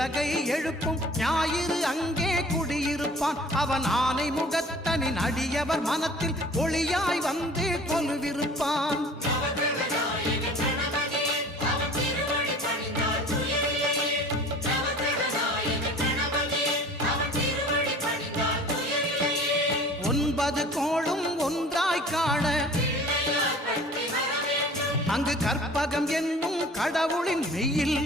உலகை எழுப்பும் ஞாயிறு அங்கே குடியிருப்பான். அவன் ஆனை முகத்தனின் அடியவர் மனத்தில் ஒளியாய் வந்து கொலுவிருப்பான். ஒன்பது கோளும் ஒன்றாய் காண அங்கு கற்பகம் என்னும் கடவுளின் மெய்யில்